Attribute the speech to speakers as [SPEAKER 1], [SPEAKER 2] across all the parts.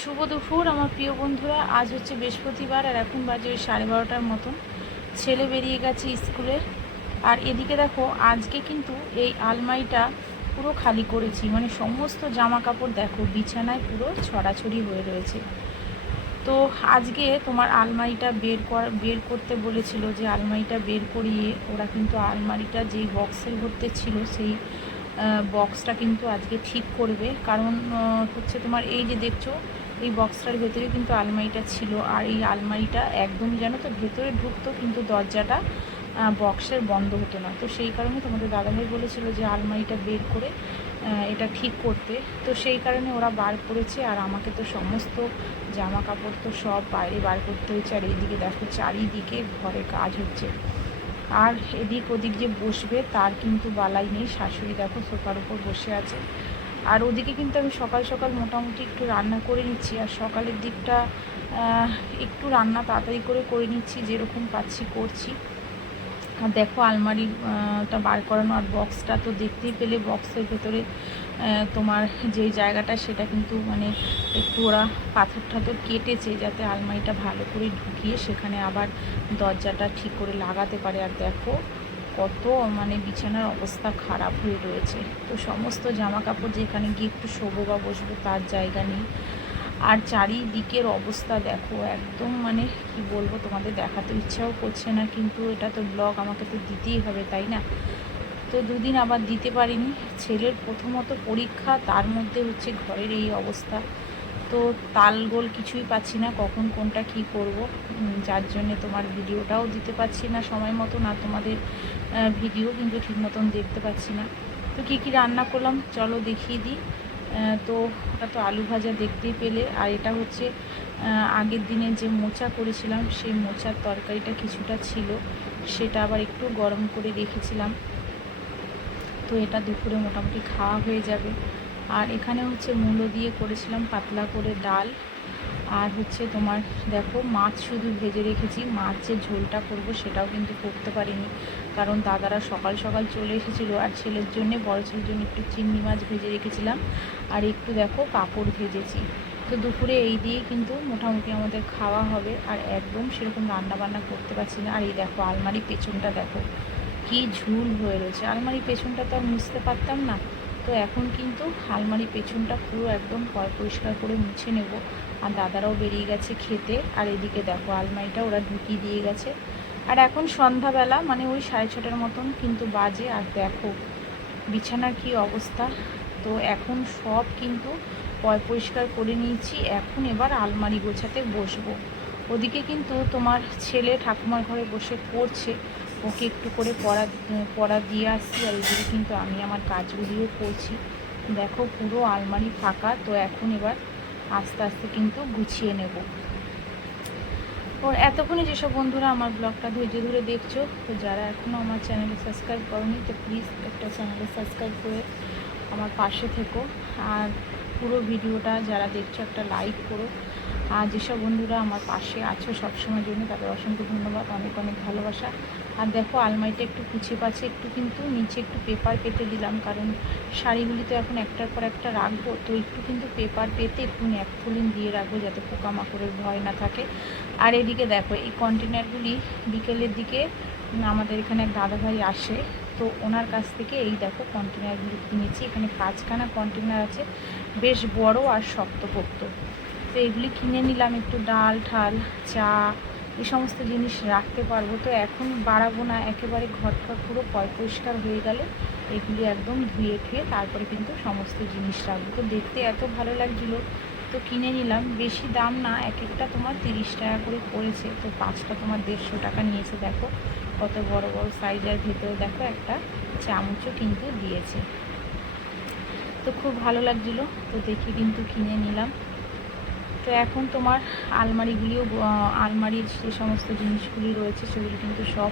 [SPEAKER 1] শুভ দুপুর, আমার প্রিয় বন্ধুরা। আজ হচ্ছে বৃহস্পতিবার আর এখন বাজে ওই সাড়ে বারোটার মতন। ছেলে বেরিয়ে গেছে স্কুলে আর এদিকে দেখো, আজকে কিন্তু এই আলমারিটা পুরো খালি করেছি। মানে সমস্ত জামা কাপড় দেখো, বিছানায় পুরো ছড়াছড়ি হয়ে রয়েছে। তো আজকে তোমার আলমারিটা বের কর, বের করতে বলেছিল যে আলমারিটা বের করিয়ে ওরা কিন্তু আলমারিটা যেই বক্সের ভর্তি ছিল, সেই বক্সটা কিন্তু আজকে ঠিক করবে। কারণ হচ্ছে তোমার এই যে দেখছ এই বক্সটার ভেতরে কিন্তু আলমারিটা ছিল। আর এই আলমারিটা একদমই জানো তো, ভেতরে ঢুকতো কিন্তু দরজাটা বক্সের বন্ধ হতো না। তো সেই কারণে তোমাদের দাদাভাই বলেছিল যে আলমারিটা বের করে এটা ঠিক করতে। তো সেই কারণে ওরা বার করেছে আর আমাকে তো সমস্ত জামা কাপড় তো সব বাইরে বার করতে হয়েছে। আর এইদিকে দেখো চারিদিকে ঘরে কাজ হচ্ছে। আর এদিক ওদিক যে বসবে তার কিন্তু বালাই নেই। শাশুড়ি দেখো সোফার উপর বসে আছে। আর ওদিকে কিন্তু আমি সকাল সকাল মোটামুটি একটু রান্না করে নিচ্ছি, আর সকালের দিকটা একটু রান্না তাড়াতাড়ি করে করে নিচ্ছি, যেরকম পাচ্ছি করছি। আর দেখো আলমারিটা বার করানো আর বক্সটা তো দেখতেই পেলে বক্সের ভেতরে তোমার যে জায়গাটা সেটা কিন্তু মানে একটু ওরা পাথর ঠাথর কেটেছে যাতে আলমারিটা ভালো করে ঢুকিয়ে সেখানে আবার দরজাটা ঠিক করে লাগাতে পারে। আর দেখো কত মানে বিছানার অবস্থা খারাপ হয়ে রয়েছে। তো সমস্ত জামা কাপড় যেখানে গিয়ে একটু শোবো বা বসবো তার জায়গা নেই। আর চারিদিকের অবস্থা দেখো, একদম মানে কি বলব তোমাদের দেখাতে ইচ্ছাও করছে না, কিন্তু এটা তো ব্লগ আমাকে তো দিতেই হবে, তাই না? তো দুদিন আবার দিতে পারিনি। ছেলের প্রথমত পরীক্ষা, তার মধ্যে হচ্ছে ঘরের এই অবস্থা। তো তালগোল কিছুই পাচ্ছি না, কখন কোনটা কি করব। যার জন্যে তোমার ভিডিওটাও দিতে পারছি না সময় মতো, না তোমাদের ভিডিও কিন্তু ঠিক মতন দেখতে পাচ্ছি না। তো কী কী রান্না করলাম? চলো দেখিয়ে দিই। তো ওটা তো আলু ভাজা দেখতেই পেলে। আর এটা হচ্ছে আগের দিনে যে মোচা করেছিলাম, সেই মোচার তরকারিটা কিছুটা ছিল। সেটা আবার একটু গরম করে রেখেছিলাম। তো এটা দুপুরে মোটামুটি খাওয়া হয়ে যাবে। আর এখানে হচ্ছে মূলো দিয়ে করেছিলাম পাতলা করে ডাল। আর হচ্ছে তোমার দেখো, মাছ শুধু ভেজে রেখেছি, মাছ যে ঝোলটা করব সেটাও কিন্তু করতে পারিনি। কারণ দাদারা সকাল সকাল চলে এসেছিল আর ছেলের জন্যে, বড় ছেলের জন্য একটু চিংড়ি মাছ ভেজে রেখেছিলাম। আর একটু দেখো পাঁপড় ভেজেছি। তো দুপুরে এই দিয়েই কিন্তু মোটামুটি আমাদের খাওয়া হবে। আর একদম সেরকম রান্না বান্না করতে পারছি না। আর এই দেখো আলমারি পেছনটা দেখো, কি ঝুল হয়ে রয়েছে। আলমারি পেছনটা তো আর মুছতে পারতাম না। তো এখন কিন্তু আলমারি পেছনটা পুরো একদম পরিষ্কার করে মুছে নেব। আর দাদারাও বেরিয়ে গেছে খেতে। আর এদিকে দেখো, আলমারিটা ওরা ঢুকিয়ে দিয়ে গেছে। আর এখন সন্ধ্যাবেলা মানে ওই সাড়ে ছটার মতন কিন্তু বাজে। আর দেখো, বিছানার কি অবস্থা। তো এখন সব কিন্তু পয় পরিষ্কার করে নিয়েছি। এখন এবার আলমারি গোছাতে বসবো। ওদিকে কিন্তু তোমার ছেলে ঠাকুমার ঘরে বসে পড়ছে। ওকে একটু করে পড়া পড়া দিয়ে আসছি আর এদিকে কিন্তু আমি আমার কাজগুলিও করছি। দেখো পুরো আলমারি ফাঁকা, তো এখন এবার আস্তে আস্তে কিন্তু গুছিয়ে নেব। ও এতক্ষণে যেসব বন্ধুরা আমার ব্লগটা ধৈর্য ধরে দেখছ, তো যারা এখনও আমার চ্যানেলে সাবস্ক্রাইব করনি, তো প্লিজ একটা চ্যানেলে সাবস্ক্রাইব করে আমার পাশে থেকো। আর পুরো ভিডিওটা যারা দেখছ একটা লাইক করো। আর যেসব বন্ধুরা আমার পাশে আছো সবসময়ের জন্য, তাদের অসংখ্য ধন্যবাদ, অনেক অনেক ভালোবাসা। আর দেখো, আলমারিটা একটু কুচিয়ে পাচ্ছে একটু কিন্তু নিচে একটু পেপার পেতে দিলাম, কারণ শাড়িগুলি তো এখন একটার পর একটা রাখব, তো একটু কিন্তু পেপার পেতে একটু ন্যাপথলিন দিয়ে রাখব যাতে পোকামাকড়ের ভয় না থাকে। আর এদিকে দেখো, এই কন্টেনারগুলি বিকেলের দিকে আমাদের এখানে এক দাদাভাই আসে, তো ওনার কাছ থেকে এই দেখো কন্টেনারগুলি কিনেছি। এখানে পাঁচখানা কন্টেনার আছে, বেশ বড় আর শক্তপোক্ত। তো এগুলি কিনে নিলাম, একটু ডাল, ঠাল, চা, এই সমস্ত জিনিস রাখতে পারব। তো এখন বাড়াবো না, একেবারে ঘর ঘর পুরো পরিষ্কার হয়ে গেলে এগুলি একদম ধুয়ে ধুয়ে তারপরে কিন্তু সমস্ত জিনিস রাখব। তো দেখতে এত ভালো লাগছিল। তো কিনে নিলাম। বেশি দাম না, এক একটা তোমার তিরিশ টাকা করে পড়েছে। তো পাঁচটা তোমার দেড়শো টাকা নিয়েছে, দেখো। কত বড় বড় সাইজের ভেতরে দেখো একটা চামচও কিন্তু দিয়েছে। তো খুব ভালো লাগছিল। তো দেখি কিন্তু কিনে নিলাম। তো এখন তোমার আলমারিগুলিও আলমারির যে সমস্ত জিনিসগুলি রয়েছে সেগুলি কিন্তু সব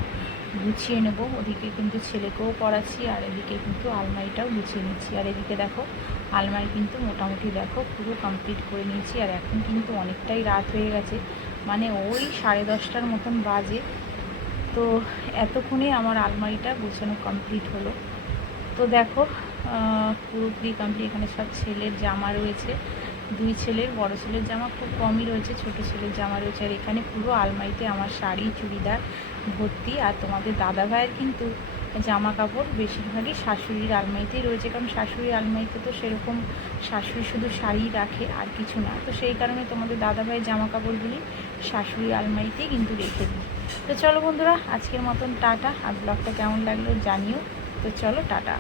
[SPEAKER 1] গুছিয়ে নেব। ওদিকে কিন্তু ছেলেকেও পড়াচ্ছি আর এদিকে কিন্তু আলমারিটাও গুছিয়ে নিচ্ছি। আর এদিকে দেখো, আলমারি কিন্তু মোটামুটি দেখো পুরো কমপ্লিট করে নিয়েছি। আর এখন কিন্তু অনেকটাই রাত হয়ে গেছে। মানে ওই সাড়ে দশটার মতন বাজে। তো এতক্ষণে আমার আলমারিটা গোছানো কমপ্লিট হলো। তো দেখো পুরোপুরি কমপ্লিট এখানে সব ছেলের জামা রয়েছে। দুই ছেলের, বড় ছেলের জামা খুব কমই রয়েছে, ছোট ছেলের জামা রয়েছে। আর এখানে পুরো আলমারিতে আমার শাড়ি, চুড়িদার ভর্তি। আর তোমাদের দাদা ভাইয়ের কিন্তু জামা কাপড় বেশিরভাগই শাশুড়ির আলমারিতেই রয়েছে। কারণ শাশুড়ির আলমারিতে তো সেরকম শাশুড়ি শুধু শাড়ি রাখে আর কিছু না। তো সেই কারণে তোমাদের দাদা ভাইয়ের জামা কাপড়গুলি শাশুড়ির আলমারিতেই কিন্তু রেখে দিই। তো চলো বন্ধুরা, আজকের মতন টাটা। আর ব্লগটা কেমন লাগল জানিও। তো চলো টাটা।